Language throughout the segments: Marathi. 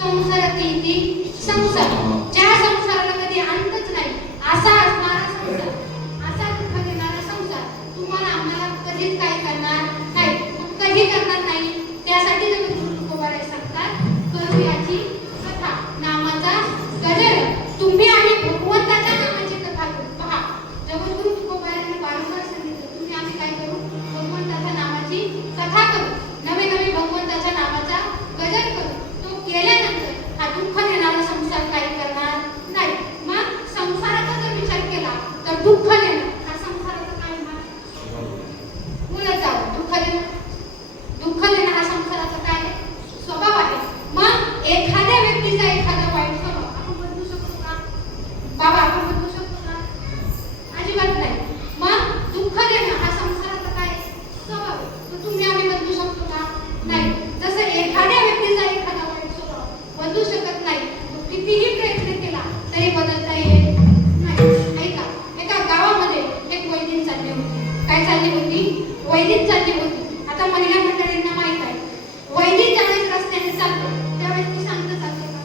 संसारातील संसार, ज्या संसाराला कधी अंतच नाही असा असणारा संसार, असा दुःख देणारा संसार तुम्हाला आम्हाला कधीच काय करणार नाही, कधी करणार नाही. त्यासाठी जगद्गुरु तुकोबाराय सांगतात, करूयाची कथा नामाचा गजर. तुम्ही आणि भगवंताच्या नामाची कथा करू. पहा, जगद्गुरु तुकोबारायांनी वारंवार सांगितलं, तुम्ही आम्ही काय करू, भगवंताच्या नामाची कथा करू, नवे नवे भगवंताच्या नामाचा गजर करू. तो केल्यानंतर हा दुःख देणारा संसार काही करणार नाही. मग संसाराचा जर विचार केला तर दुःख देणं हा संसाराचा काय होणार? बोलत जावं. दुःख देणं हा संसाराचा काय स्वभाव आहे. मग एखाद्या व्यक्तीचा एखादा वाईट स्वभाव आपण बदलू शकतो का बाबा? आपण बदलू शकतो का? अजिबात नाही. मग दुःख देणं हा संसाराचा काय स्वभाव आहे, तो तुम्ही आम्ही बदलू शकतो का? नाही. जसं एखाद्या व्यक्तीचा एखादा वाईट स्वभाव बदलू शकत नाही, तो कितीही प्रयत्न केला तरी बदलता येत नाही. ऐका, एका गावामध्ये एक वैदिक चालली होती. काय चालली होती? वैदिक चालली होती. आता महिला मंडळींना माहित आहे, वैदिक ज्यावेळेस रस्त्याने चालते त्यावेळेस ती शांत चालते का?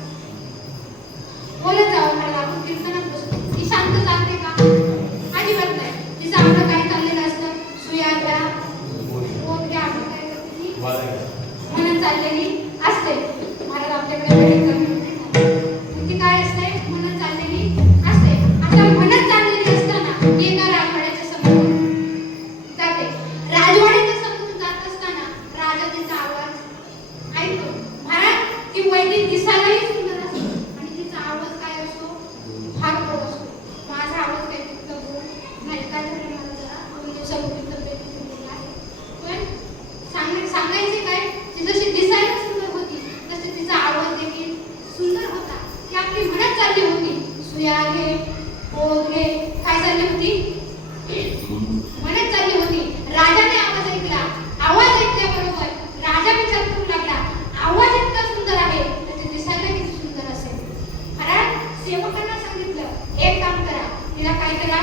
बोलत जावं मला, आपण कीर्तनात बसतो, ती शांत चालते का? अजिबात नाही. तिचं आपलं काय चाललेलं असतं, सुया घ्या, पोत घ्या, आपण काय करते म्हणून चाललेली असते. महाराज आपल्याकडे वेळ कमी होते, ती काय असते म्हणून चाललेली असते. आता म्हणत चाललेली असताना एका राजवाड्याच्या समोर जाते. राजवाड्याच्या समोर जात असताना राजा तिचा आवाज ऐकतो. महाराज, ती वैदिक दिसायलाही सुंदर असते आणि तिचा आवाज काय असतो, फार गोड असतो. माझा आवाज काही तितका गोड नाही. काय झालं, मला जरा 2 दिवसापूर्वी तब्येत बिघडलेली आहे. पण सांगायचे काय, ती जशी दिसायला सुंदर होती तसे तिचा आवाज देखील सुंदर होता. ती आपली म्हणत चालली होती, सुया घे, पोत घे. काय चालली होती? म्हणत चालली होती. राजाने आवाज ऐकला. आवाज ऐकल्याबरोबर राजा विचार करू लागला, आवाज इतका सुंदर आहे तर ते दिसायला किती सुंदर असेल. महाराज सेवकांना सांगितलं, एक काम करा, तिला काय करा,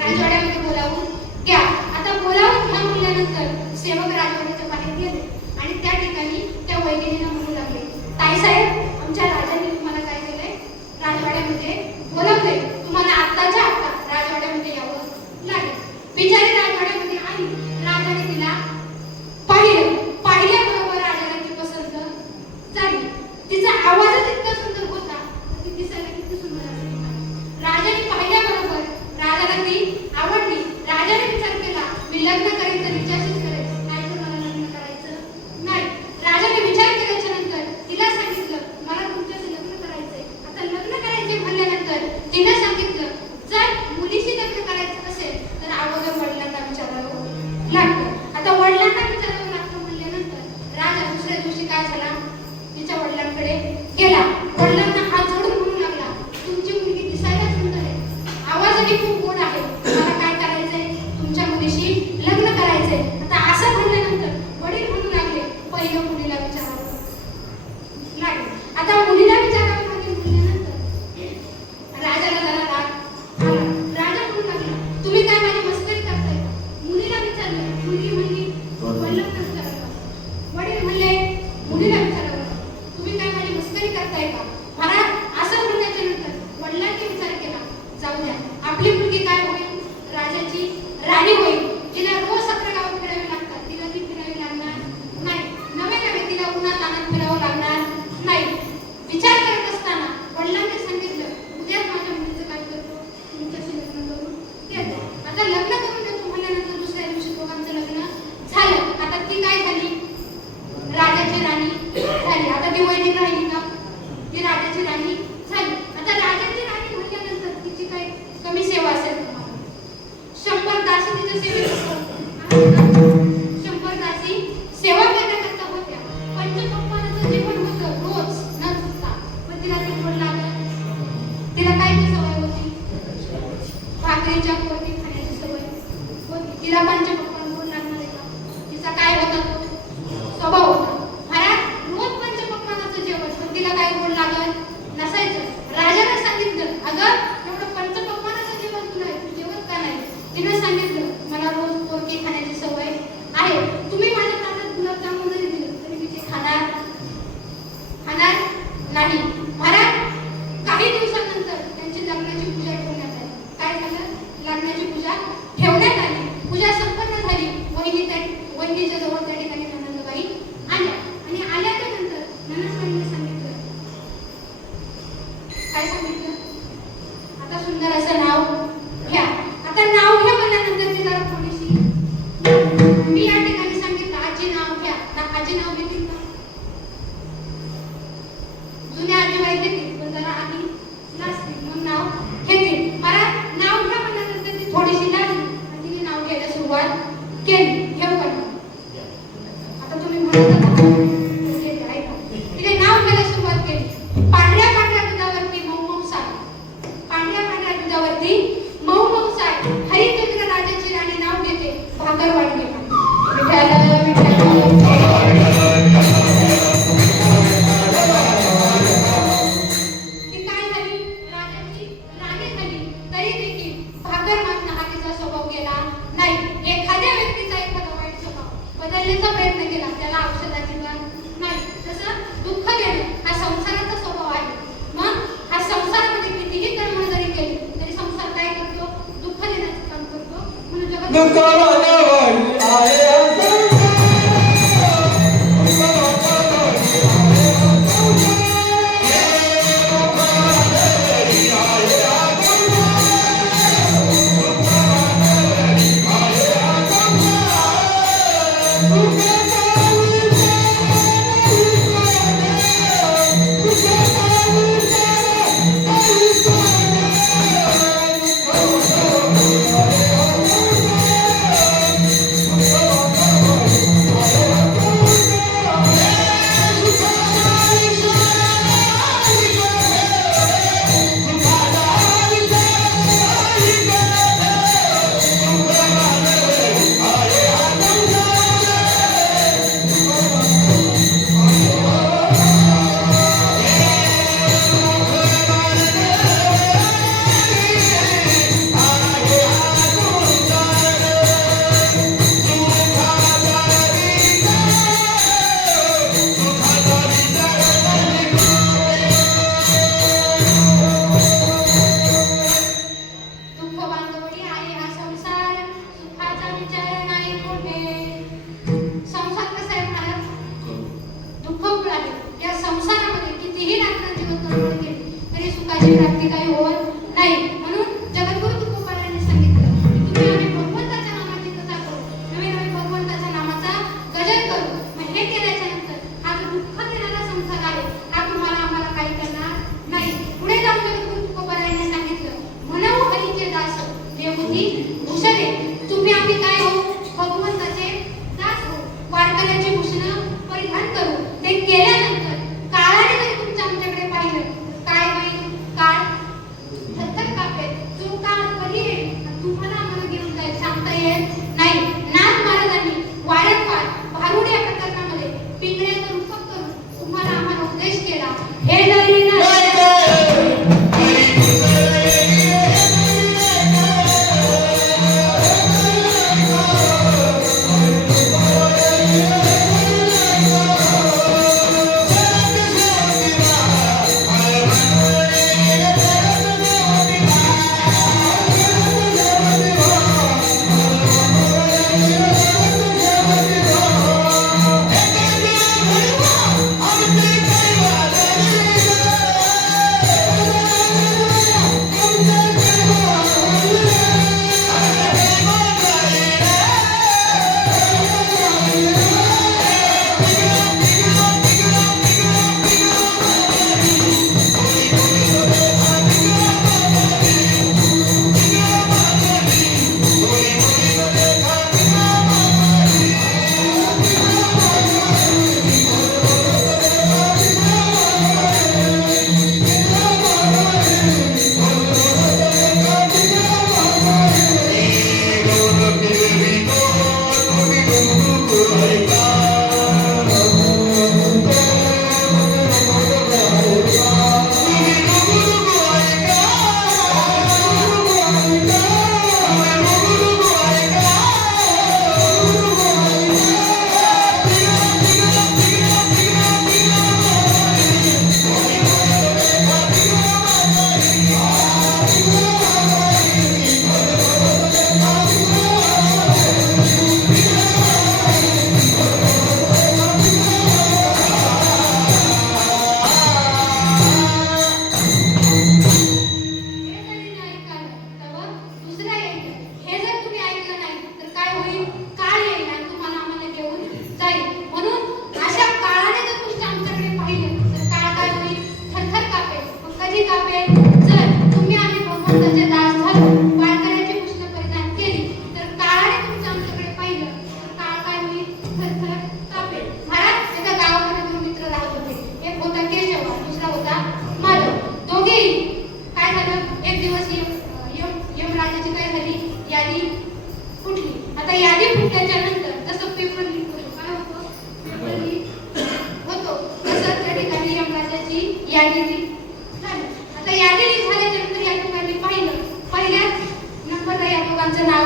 राजवाड्यामध्ये बोलावून घ्या. आता बोलावून घ्या म्हणल्यानंतर सेवक राजवाड्याच्या बाहेर गेले आणि त्या ठिकाणी त्या वैदिकीला म्हणू लागले, ताईसाहेब, आमच्या राजाने तुम्हाला काय केलंय, राजवाड्यामध्ये बोलावले, तुम्हाला आत्ताच्या आत्ता राजवाड्यामध्ये यावं लागेल. बिचारी राजवाड्यामध्ये आली. राजाने तिला पाहिलं. पाहिल्याबरोबर राजाला ती पसंत झाली. तिचा आवाजच इतका सुंदर होता तर ती दिसायला किती सुंदर असेल. राजाने पाहिल्याबरोबर राजाला ती आवडली. राजाने विचार केला, मी लग्न करेन तर तिच्याशीच करेन, नाही तर मला लग्न करायचं नाही. राजाने विचार केल्याच्या नंतर तिला सांगितलं, मला तुमच्याशी लग्न करायचंय. आता लग्न करायचे म्हणल्यानंतर तिने सांगितलं, जर मुलीशी लग्न करायचं असेल तर अगोदर वडिलांना विचारावं लागतं. आता वडिलांना विचारावं लागतं म्हणल्यानंतर राजा दुसऱ्या दिवशी काय झाला, तिच्या वडिलांकडे गेला. वडिलांना हात जोडून म्हणू लागला, तुमची मुलगी दिसायला सुंदर आहे, आवाजही खूप गोड आहे, मला काय करायचंय, तुमच्या मुलीशी लग्न करायचंय. आता असं म्हणल्यानंतर वडील म्हणू लागले, पहिलं मुलीला विचारावं लागेल. आता मुलीला विचारावं लागेल म्हणल्यानंतर राजाला जरा राग आला. राजा म्हणू लागला, तुम्ही काय माझी मस्करी करताय? मुलीला विचारलं. मुलगी म्हणली, वडिलांना विचारावं. वडील म्हणले, मुलीला विचारावं, तुम्ही काय माझी मस्करी करताय का? महाराज असं म्हणण्याच्या नंतर वडिलांनी विचार केला, जाऊ द्या, आपली मुलगी काय होईल, राजाची राणी होईल. तिला रोज 17 गाव फिरावी लागतात, तिला ती फिरावी लागणार नाही. नवे नवे तिला उन्हात आणत फिरावं लागणार नाही. विचार करत असताना वडिलांनी सांगितलं, उद्या माझ्या मुलीचं काय करतो, तुमच्याशी लग्न करून देतो. आता लग्न करून देतो म्हणल्यानंतर दुसऱ्या दिवशी दोघांचं लग्न झालं. आता ती काय झाली, राजाची राणी झाली. आता ती वैदिक राहिली का, ती राजाची राणी झाली. आता राजाची राणी म्हटल्यानंतर तिची काय कमी सेवा असेल तुम्हाला? 100 दासी तिच्या सेवेत होत्या. 100 दासी सेवा करण्याकरता होत्या. पंचपक्वान्नाचं जेवण होतं रोज न चुकता. पण तिला ते गोड लागलं. तिला काय सवय होती, भाकरीच्या पोळी खाण्याची सवय होती. तिला पंचपक्वान्न गोड लागणार आहे का? तिचा काय होता तो स्वभाव होता. महाराज रोज पंचपक्वान्नाचं जेवण, पण तिला काय गोड लागत नसायचं. राजाने सांगितलं, अगं एवढं पंचपक्वान्नाचं जेवण तुला जेवत का नाही? तिने सांगितलं, मला रोज पोरकी खाण्याची सवय आहे. तुम्ही माझ्या ताटात गुलाबजामुन जरी दिलं तरी मी ते खाणार घेतील पण जरा आधी नाचतील मग नाव घेतील. मला नाव घ्या म्हणल्यानंतर ती थोडीशी लागली आणि तिने नाव घ्यायला सुरुवात केली. घेऊ का नाव? आता तुम्ही म्हणत ऐका. तिने नाव घ्यायला सुरुवात केली. पांढऱ्या पांढऱ्या दुधावरती मऊ मऊ साय, पांढऱ्या पांढऱ्या दुधावरती मऊ मऊ साय, हरिचंद्र राजाची राणी नाव घेते भाकर वाढली. विठ्ठल ती काय झाली? राजाची राणी झाली तरी देखील भाकर मागणं हा तिचा स्वभाव गेला नाही. एखाद्या व्यक्तीचा एखादा वाईट स्वभाव बदलण्याचा प्रयत्न केला त्याला औषधाची गरज नाही. तसं दुःख देणं हा संसाराचा स्वभाव आहे. मग हा संसारामध्ये कितीही कर्म जरी केली तरी संसार काय करतो? दुःख देण्याचं काम करतो. म्हणून जगत प्राप्ती काही होत नाही. म्हणून जगद्गुरु तुकोबारायांनी सांगितलं की तुम्ही आम्ही भगवंताच्या नामाची कथा करू, नवीन नवीन भगवंताच्या नामाचा गजर करू. मग हे केल्याच्या नंतर हा जो दुःख देणारा संसार आहे हा तुम्हाला आम्हाला काही करणार नाही. पुढे जाऊन जगद्गुरु तुकोबारायांनी सांगितलं म्हणू हरीचे दास देवबुद्धी भूषणे. तुम्ही आम्ही काय हो? भगवंताचे दास हो. वारकऱ्याची भूषणं परिधान करू. ते केल्यानंतर काळाने जरी तुमच्या आमच्याकडे पाहिलं काय होईल? काळ यादी झाली. आता यादी झाल्याच्या नंतर या दोघांनी पाहिलं. पहिल्याच नंबरला या दोघांचं नाव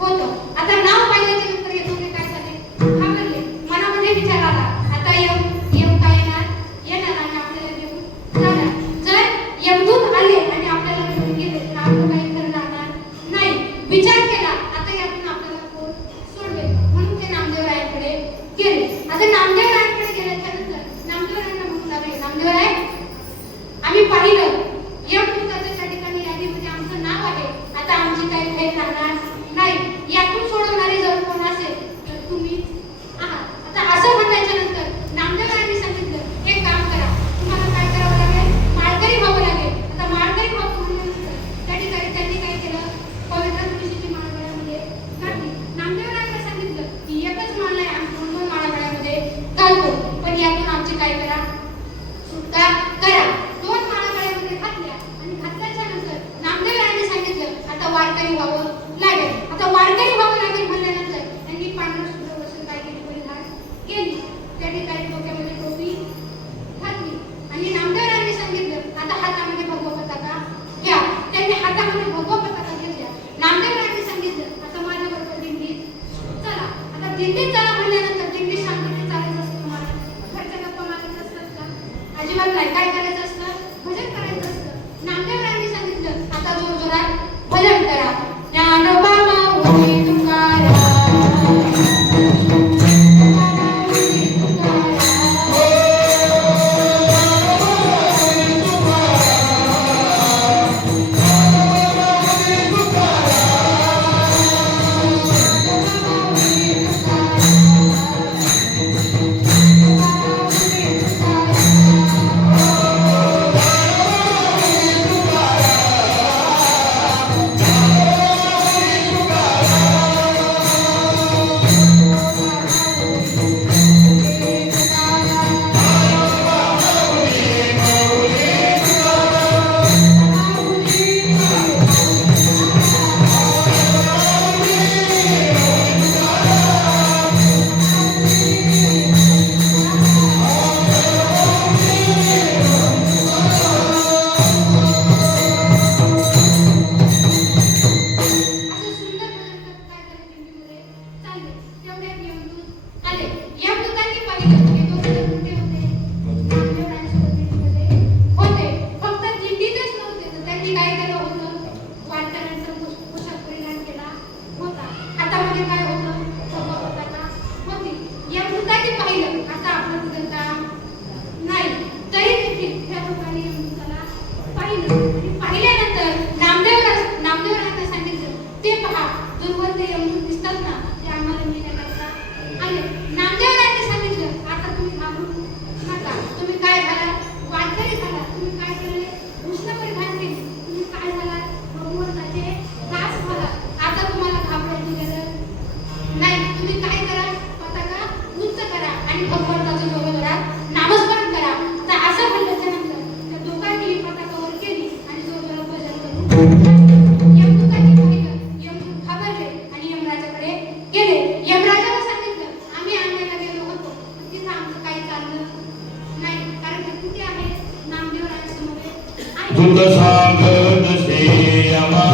होतं. आता नाव पाहिल्याच्या नंतर हे दोघे काय झाले? घाबरले. मनामध्ये विचार आला, आता यम काय येणार आणि आपल्याला घेऊन जाणार. जर यमदूत आले आणि आपल्याला घेऊन गेले तर आपण काही खरं राहणार नाही. विचार केला, आता यातून आपल्याला कोण सोडवेल? म्हणून ते नामदेवरायांकडे गेले. आता नामदेवरायांकडे गेल्याच्या नंतर नामदेवरायांना म्हणू लागले, नामदेवराय, आम्ही पाहिलं यमदूताच्या त्या ठिकाणी यादीमध्ये आमचं नाव आहे. आता आमची काही भेट राहणार नाही. यातून सोडवणारे जर कोण असेल तर तुम्ही आहात. आता असं म्हणायच्या नंतर नामदेवरायांनी सांगितलं, एक काम करा, तुम्हाला काय करावं लागेल? माळकरी व्हावं लागेल. आता माळकरी व्हावं म्हटल्यानंतर त्या ठिकाणी त्यांनी काय केलं? पवित्र तुळशीची माळ गळ्यामध्ये घातली. नामदेवरायांना सांगितलं की एकच माळ नाही, आम्ही दोन माळा गळ्यामध्ये घालतो, पण यातून आमची काय करा? सुटका करा. दोन माळा गळ्यामध्ये घातल्या आणि घातल्याच्या नंतर नामदेवरायांनी सांगितलं, आता वारकरी व्हावं लागेल. आता वारकरी व्हावं लागेल म्हणल्यानंतर त्यांनी पांढरं शुभ्र वस्त्र काय केली? परिधान केली. त्या ठिकाणी डोक्यामध्ये टोपी घातली आणि नामदेवरायांनी सांगितलं, आता हातामध्ये भगवा पताका घ्या. त्यांनी हातामध्ये भगवा पताका घेतला. नामदेवरायांनी सांगितलं, आता माझ्याबरोबर दिंडीत चला. आता दिंडीत चला म्हणल्यानंतर दिंडीत शांततेत चालायचं असतं. तुम्हाला घरच्या गप्पा मारायचं असतात का? अजिबात नाही. काय करायचं असतं? भजन करायचं असतं. नामदेवरायांनी सांगितलं, आता जोरजोरात भजन करा. ज्ञानोबा माऊली तुकाराम, दूध सांगत से आमा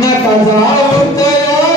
नका जाऊ तया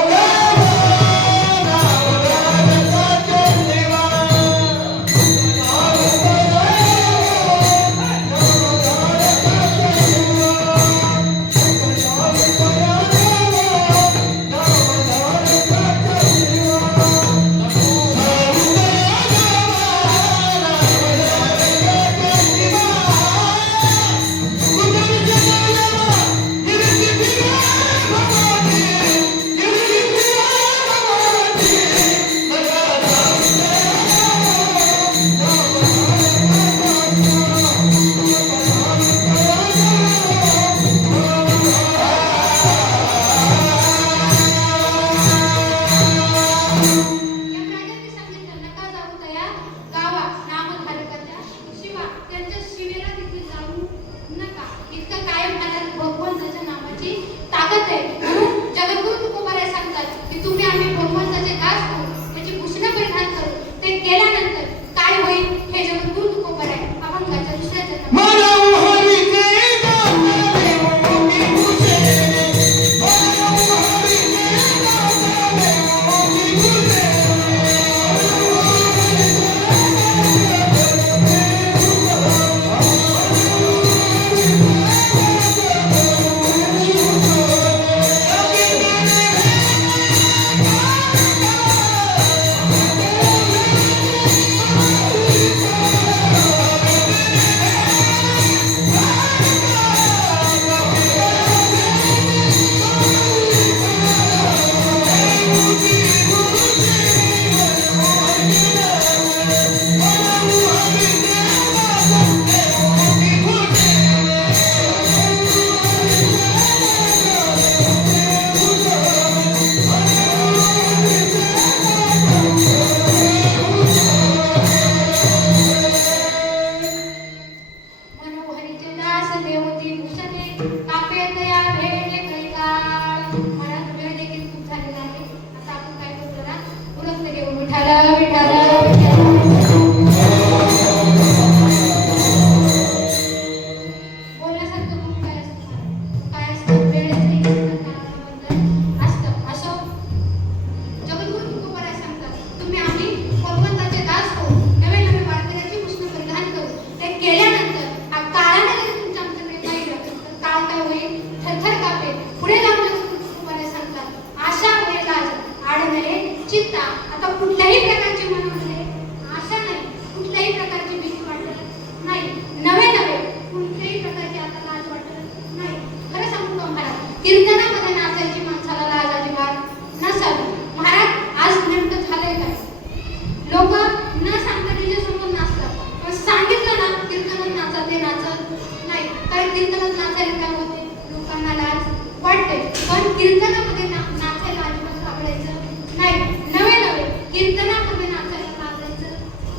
लोक न सांगता डीजे समोर नाचतात. पण सांगितलं ना कीर्तनात नाचा ते नाचत नाही. कारण कीर्तनात नाचायला काय होते, लोकांना लाज वाटते. पण कीर्तनामध्ये नाचायला अजिबात घाबरायचं नाही. नवे नवे कीर्तनामध्ये नाचायला घाबरायचं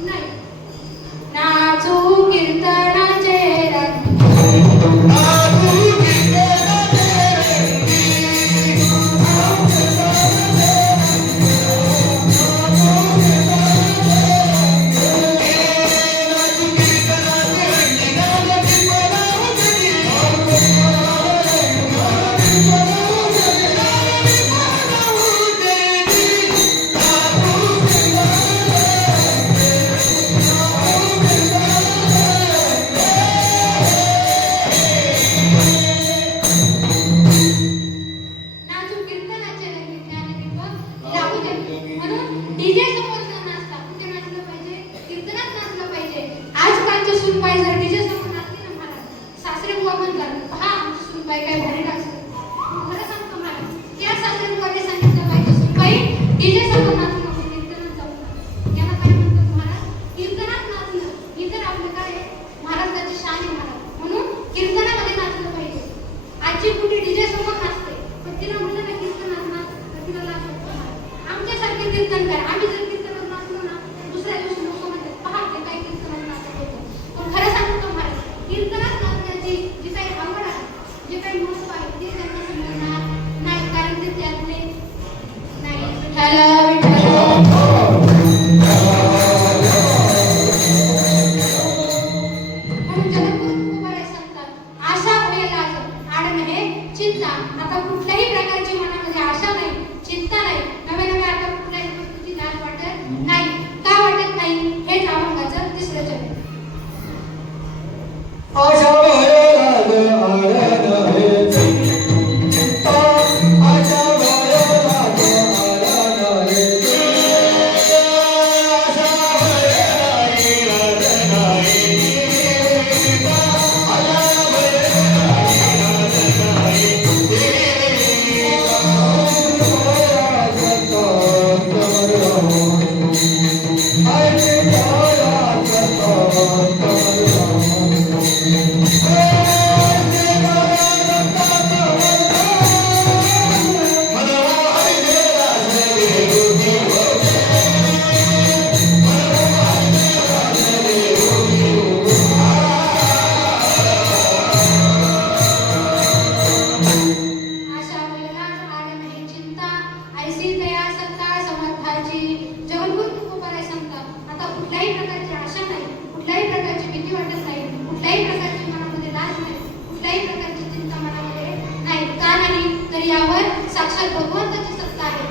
नाही. नाचू कीर्तनाचे रंग, नाचू कीर्तनाचे रंग ज्ञानदीप लागू दे. म्हणून डीजे समोर न नाचता कुठे नाचलं पाहिजे, कीर्तनात नाचलं पाहिजे. आजकालचे सूनबाई जर डीजे समोर नाचली ना महाराज, सासरे बुवा म्हणतात पहा आमची सूनबाई काय भारी नाचते. खरं सांगतो महाराज, त्या सासरे बुवाने सांगितलं पाहिजे सूनबाई डीजे समोर नाचू नको, कीर्तनात जाऊ नका. याला काय म्हणतात महाराज, कीर्तनात नाचणं ही तर आपलं काय आहे, महाराष्ट्राची शान आहे महाराज. म्हणून कीर्तनामध्ये नाचलं पाहिजे. आजची कुठे डीजे समोर नाचते, पण तिला म्हणलं ना कीर्तनात नाच, तर तिला लाज वाटते महाराज. आमच्यासारखे कीर्तन करा. आम्ही जर कीर्तनात नाचलो ना, दुसऱ्या दिवशी लोक म्हणतात पहा ते काय कीर्तनात नाचत होतं. पण खरं सांगतो महाराज, कीर्तनात नाचण्याची जी काही आवड आहे, जे काही महत्व आहे ते त्यांना समजणार नाही. कारण ते त्यातले नाही. विठ्ठल विठ्ठल म्हणून जगद्गुरु तुकोबाराय सांगतात, आशा भय लाज आड नहे चिंता. आता कुठल्याही प्रकारची मनामध्ये आशा नाही, चिंता नाही. नवे नवे आता कुठल्याही गोष्टीची लाज वाटत नाही. का वाटत नाही, हेच अभंगाचं तिसरं चरण. आशा भय लाज आड नहे चिंता, आशा भय लाज आड नहे चिंता, आशा भय आशा भय लाज आड नहे चिंता, ऐसी दया सत्ता समर्थाची. जगद्गुरु तुकोबाराय सांगतात, आता कुठल्याही प्रकारची आशा नाही, कुठल्याही प्रकारची भीती वाटत नाही, कुठल्याही प्रकारची मनामध्ये लाज नाही, कुठल्याही प्रकारची चिंता मनामध्ये नाही. का नाही, तर यावर साक्षात भगवंताची सत्ता आहे.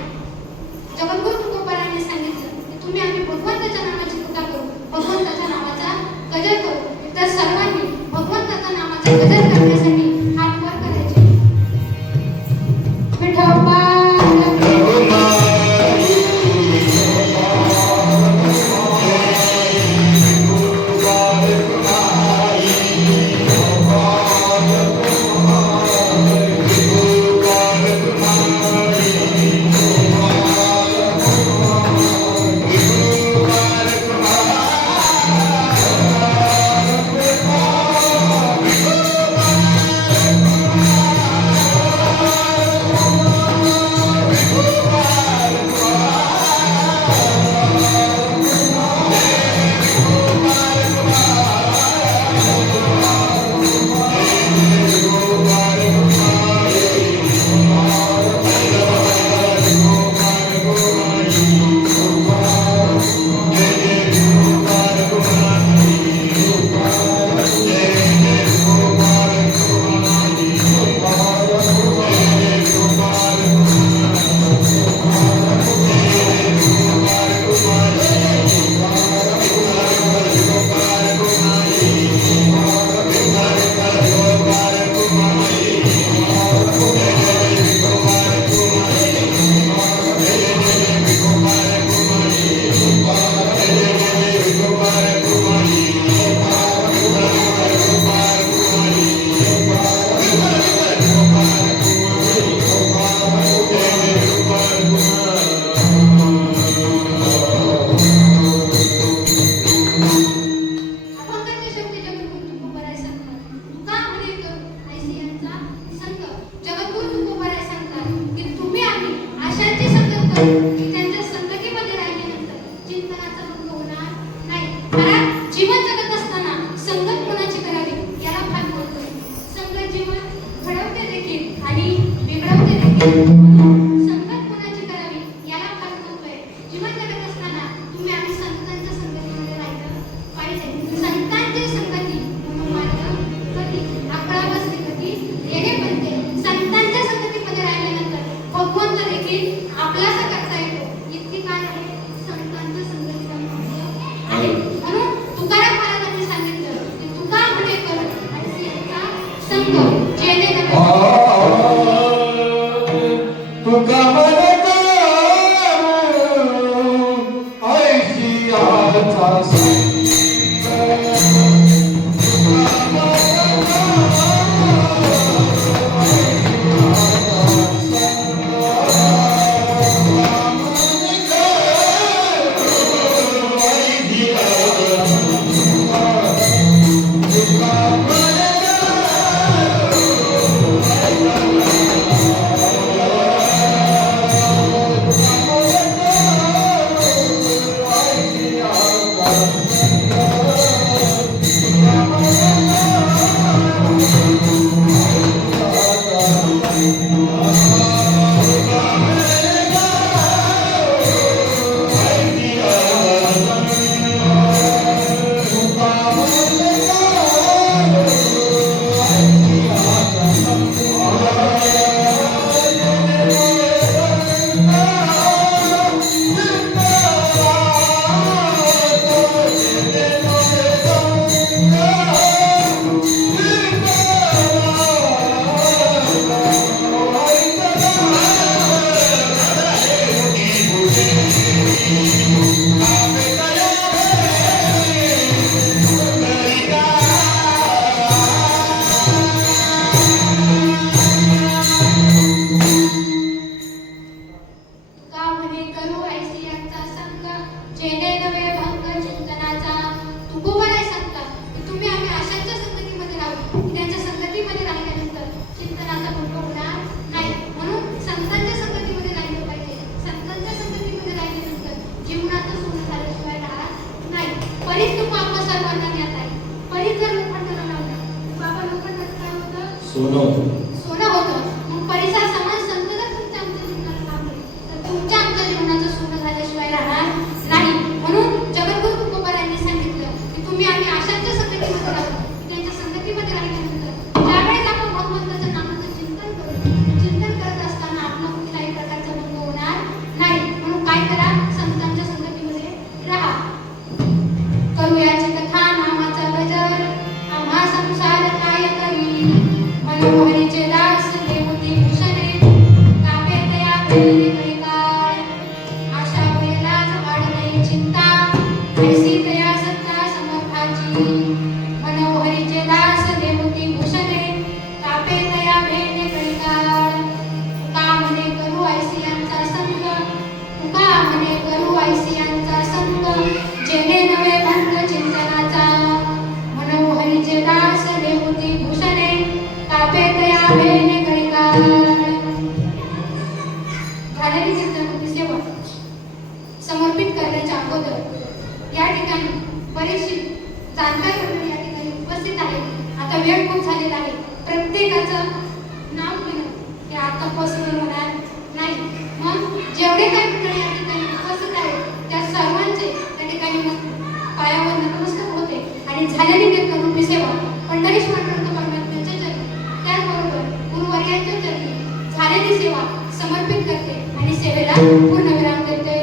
जगद्गुरु तुकोबारायांनी सांगितलं की तुम्ही आम्ही भगवंताच्या नामाची पूजा करू, भगवंताच्या नामाचा गजर करू. तर सर्वांनी भगवंताच्या नामाचा गजर करण्यासाठी हात वर करायचे. विठोबा चिंतनाचा भंग होणार नाही. कारण जीवन जगत असताना संगत कोणाची करावी याला फार महत्त्व आहे. संगत जीवन घडवते देखील आणि बिघडवते देखील. संगत कोणाची करावी याला फार महत्त्व आहे. जीवन जगत असताना तुम्ही आम्ही संतांच्या संगतीमध्ये राहिलं पाहिजे. संतांची संगती म्हणून मार्ग कधी आकळा बसते कधी येणे बनते. संतांच्या संगतीमध्ये राहिल्यानंतर भगवंत देखील आपलासा करता येतो. इतकी काय आहे संतांच्या संगतीला महत्त्व आहे. म्हणून तुकाराम महाराजांनी सांगितलं की तुका म्हणे करू आणि यांचा संग जेणे नव्हे. तुका म्हणे ऐशियाचा संग. तुका म्हणे करू ऐसी यांचा संग जेणे नव्हे भंग चिंतनाचा. तुकोबाराय सांगतात की तुम्ही आम्ही अशांच्या संगतीमध्ये राहू की त्यांच्या संगतीमध्ये राहिल्यानंतर चिंतनाचा भंग होणार नाही. म्हणून संतांच्या संगतीमध्ये राहिलं पाहिजे. संतांच्या संगतीमध्ये राहिल्यानंतर जीवनाचं सोनं झाल्याशिवाय राहत नाही. परीच तुका आपल्या सर्वांना ज्ञात आहे. परीच जर लोखंडाला लावला बाबा लोखंडाचं काय होतं सोनं होतं. मग परीचा समान संत जर तुमच्या आमच्या जीवनात लाभले तर तुमच्या आमच्या जीवनाचं सोनं झाल्याशिवाय राहणार नाही. म्हणून जगद्गुरु तुकोबारायांनी सांगितलं की तुम्ही आम्ही अशांच्या संगतीमध्ये राहू की त्यांच्या संगतीमध्ये राहिल्यानंतर ज्यावेळेस आपण भगवंताच्या नामाचं चिंतन करू, चिंतन करत असताना आपला कुठल्याही प्रकारचा भंग होणार नाही. म्हणून काय करा संतांच्या संगतीमध्ये राहा. करूयाची कथा नामाचा गजर आम्हा संसार काय करी. मनोहरीचे दास देवती भूषणे कापे तया वेळी कैकाळ. आशा वेळेलाच वाढ चिंता ऐसी तया सत्ता समर्थाची. मनोहरीचे दास देवती भूषणे कापे तया वेळी कैकाळ. तुका म्हणे करू ऐसी यांचा संग. तुका म्हणे करू ऐसी यांचा संग जेणे नव्हे भंग चिंतनाचा. मनोहरीचे दास देवती भूषणे कापे तया वेळी कैकाळ. झालेली कीर्तन सेवा समर्पित करण्याच्या अगोदर या ठिकाणी बरेचशी जाणकार मंडळी या ठिकाणी उपस्थित आहे. आता वेळ खूप झालेला आहे. प्रत्येकाचं नाव घेणं हे आता पॉसिबल होणार नाही. मग जेवढे काही मंडळी या ठिकाणी उपस्थित आहेत त्या सर्वांचे त्या ठिकाणी पायावर नतमस्तक होते आणि झालेली कीर्तन सेवा पंढरीश पांडुरंग परमात्म्याच्या चरणी त्याचबरोबर गुरुवर्यांच्या चरणी झालेली सेवा समर्पित करते आणि सेवेला पूर्णविराम देते.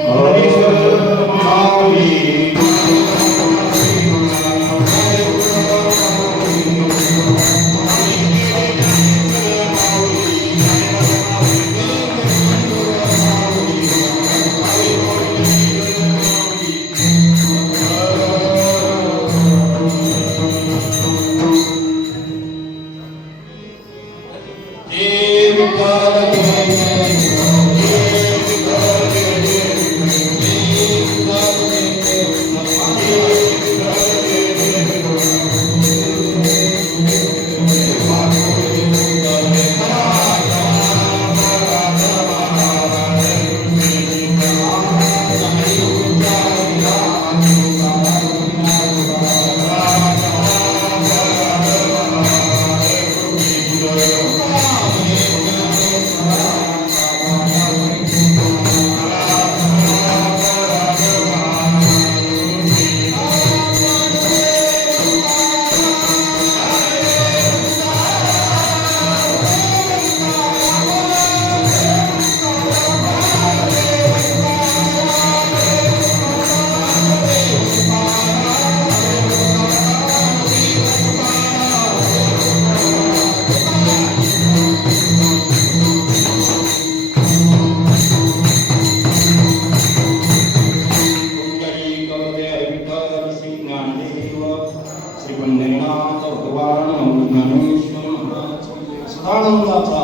ज्ञानेश्वर सदानंदाचा.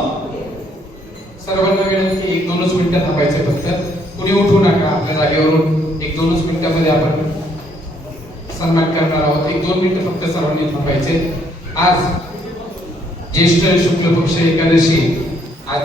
सर्वांना विनंती, 1-2 मिनिटं थांबायचे फक्त. कुणी उठू नका आपल्या जागेवरून. 1-2 मिनिटांमध्ये आपण सन्मान करणार आहोत. 1-2 मिनिटं फक्त सर्वांनी थांबायचे. आज ज्येष्ठ शुक्ल पक्ष एकादशी